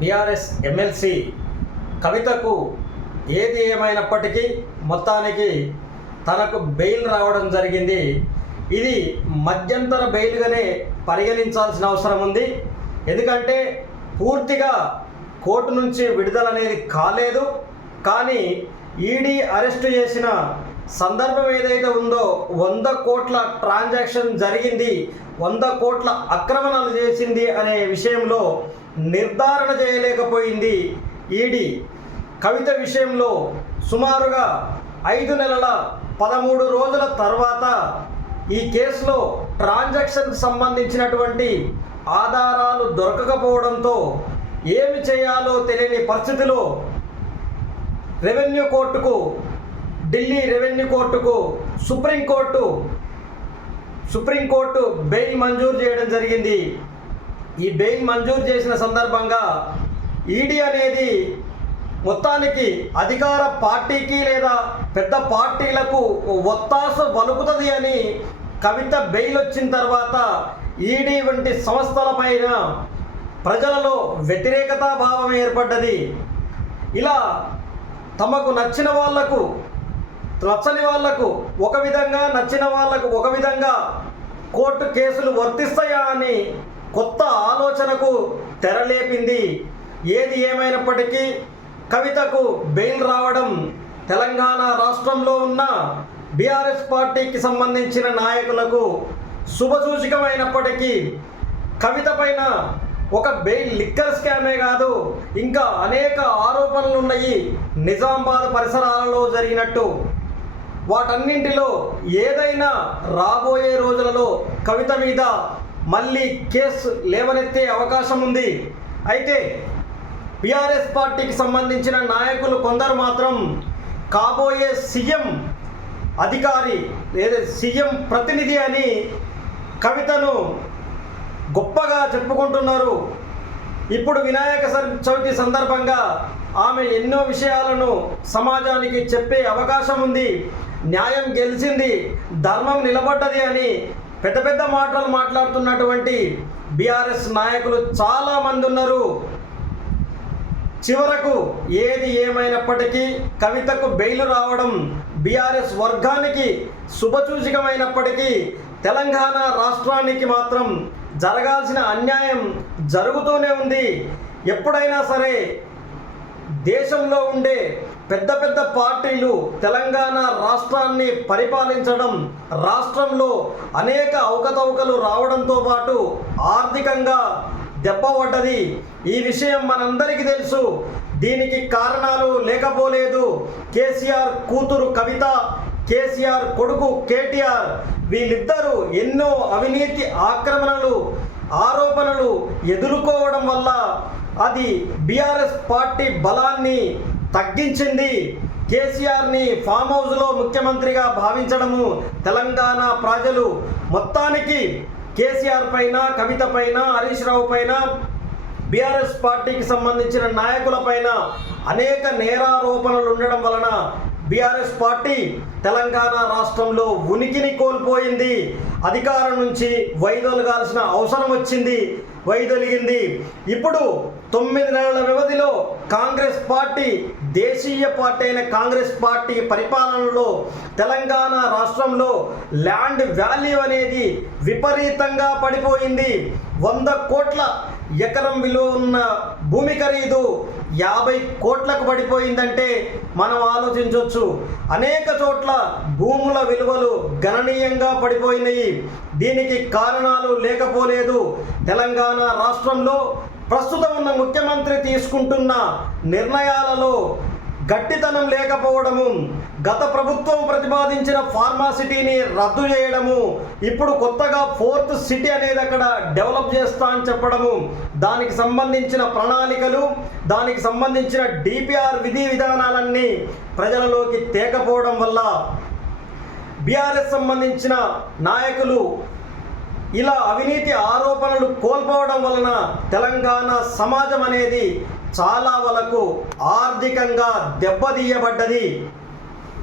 BRS MLC కవితకు ఏది ఏమైనప్పటికీ మొత్తానికి తనకు బెయిల్ రావడం జరిగింది. ఇది మధ్యంతర బెయిల్గానే పరిగణించాల్సిన అవసరం ఉంది. ఎందుకంటే పూర్తిగా కోర్టు నుంచి విడుదల అనేది కాలేదు. కానీ ఈడీ అరెస్టు చేసిన సందర్భం ఏదైతే ఉందో 100 కోట్ల ట్రాన్సాక్షన్ జరిగింది, 100 కోట్ల ఆక్రమణలు చేసింది అనే విషయంలో నిర్ధారణ చేయలేకపోయింది ఈడీ. కవిత విషయంలో సుమారుగా 5 నెలల 13 రోజుల తర్వాత ఈ కేసులో ట్రాన్సాక్షన్కి సంబంధించినటువంటి ఆధారాలు దొరకకపోవడంతో ఏమి చేయాలో తెలియని పరిస్థితిలో రెవెన్యూ కోర్టుకు, ఢిల్లీ రెవెన్యూ కోర్టుకు సుప్రీంకోర్టు బెయిల్ మంజూరు చేయడం జరిగింది. ఈ బెయిల్ మంజూరు చేసిన సందర్భంగా ఈడీ అనేది మొత్తానికి అధికార పార్టీకి లేదా పెద్ద పార్టీలకు ఒత్తాసు పలుకుతుంది అని కవిత బెయిల్ వచ్చిన తర్వాత ఈడీ వంటి సంస్థలపైన ప్రజలలో వ్యతిరేకతా భావం ఏర్పడ్డది. ఇలా తమకు నచ్చిన వాళ్లకు, నచ్చని వాళ్లకు ఒక విధంగా, నచ్చిన వాళ్లకు ఒక విధంగా కోర్టు కేసులు వర్తిస్తాయా అని కొత్త ఆలోచనకు తెరలేపింది. ఏది ఏమైనప్పటికీ కవితకు బెయిల్ రావడం తెలంగాణ రాష్ట్రంలో ఉన్న బీఆర్ఎస్ పార్టీకి సంబంధించిన నాయకులకు శుభసూచకమైనప్పటికీ కవిత పైన ఒక బెయిల్ లిక్కర్ స్కామే కాదు, ఇంకా అనేక ఆరోపణలు ఉన్నాయి నిజామాబాద్ పరిసరాలలో జరిగినట్టు. వాటన్నింటిలో ఏదైనా రాబోయే రోజులలో కవిత మీద మళ్ళీ కేసు లేవనెత్తే అవకాశం ఉంది. అయితే బీఆర్ఎస్ పార్టీకి సంబంధించిన నాయకులు కొందరు మాత్రం కాబోయే సీఎం అధికారి లేదా సీఎం ప్రతినిధి అని కవితను గొప్పగా చెప్పుకుంటున్నారు. ఇప్పుడు వినాయక చవితి సందర్భంగా ఆమె ఎన్నో విషయాలను సమాజానికి చెప్పే అవకాశం ఉంది. న్యాయం గెలిచింది, ధర్మం నిలబడ్డది అని పెద్ద పెద్ద మాటలు మాట్లాడుతున్నటువంటి బీఆర్ఎస్ నాయకులు చాలామంది ఉన్నారు. చివరకు ఏది ఏమైనప్పటికీ కవితకు బెయిల్ రావడం బీఆర్ఎస్ వర్గానికి శుభసూచకమైనప్పటికీ తెలంగాణ రాష్ట్రానికి మాత్రం జరగాల్సిన అన్యాయం జరుగుతూనే ఉంది. ఎప్పుడైనా సరే దేశంలో ఉండే పెద్ద పెద్ద పార్టీలు తెలంగాణ రాష్ట్రాన్ని పరిపాలించడం, రాష్ట్రంలో అనేక అవకతవకలు రావడంతో పాటు ఆర్థికంగా దెబ్బపడ్డది. ఈ విషయం మనందరికీ తెలుసు. దీనికి కారణాలు లేకపోలేదు. కేసీఆర్ కూతురు కవిత, కేసీఆర్ కొడుకు కేటీఆర్, వీళ్ళిద్దరూ ఎన్నో అవినీతి ఆరోపణలు ఎదుర్కోవడం వల్ల అది బీఆర్ఎస్ పార్టీ బలాన్ని తగ్గించింది. కేసీఆర్ని ఫామ్ హౌస్లో ముఖ్యమంత్రిగా భావించడము తెలంగాణ ప్రజలు మొత్తానికి కేసీఆర్ పైన, కవిత పైన, హరీష్ రావు పైన, బీఆర్ఎస్ పార్టీకి సంబంధించిన నాయకుల పైన అనేక నేరారోపణలు ఉండడం వలన బీఆర్ఎస్ పార్టీ తెలంగాణ రాష్ట్రంలో ఉనికిని కోల్పోయింది. అధికారం నుంచి వైదొలగాల్సిన అవసరం వచ్చింది, వైదొలిగింది. ఇప్పుడు 9 నెలల వ్యవధిలో కాంగ్రెస్ పార్టీ, దేశీయ పార్టీ అయిన కాంగ్రెస్ పార్టీ పరిపాలనలో తెలంగాణ రాష్ట్రంలో ల్యాండ్ వాల్యూ అనేది విపరీతంగా పడిపోయింది. 100 కోట్ల ఎకరం విలువ ఉన్న భూమి ఖరీదు 50 కోట్లకు పడిపోయిందంటే మనం ఆలోచించవచ్చు. అనేక చోట్ల భూముల విలువలు గణనీయంగా పడిపోయినాయి. దీనికి కారణాలు లేకపోలేదు. తెలంగాణ రాష్ట్రంలో ప్రస్తుతం ఉన్న ముఖ్యమంత్రి తీసుకుంటున్న నిర్ణయాలలో గట్టితనం లేకపోవడము, గత ప్రభుత్వం ప్రతిపాదించిన ఫార్మాసిటీని రద్దు చేయడము, ఇప్పుడు కొత్తగా 4th సిటీ అనేది అక్కడ డెవలప్ చేస్తా అని చెప్పడము, దానికి సంబంధించిన ప్రణాళికలు, దానికి సంబంధించిన డిపిఆర్ విధి విధానాలన్నీ ప్రజలలోకి తేకపోవడం వల్ల బీఆర్ఎస్ సంబంధించిన నాయకులు ఇలా అవినీతి ఆరోపణలు కోల్పోవడం వలన తెలంగాణ సమాజం అనేది చాలా వరకు ఆర్థికంగా దెబ్బతీయబడ్డది.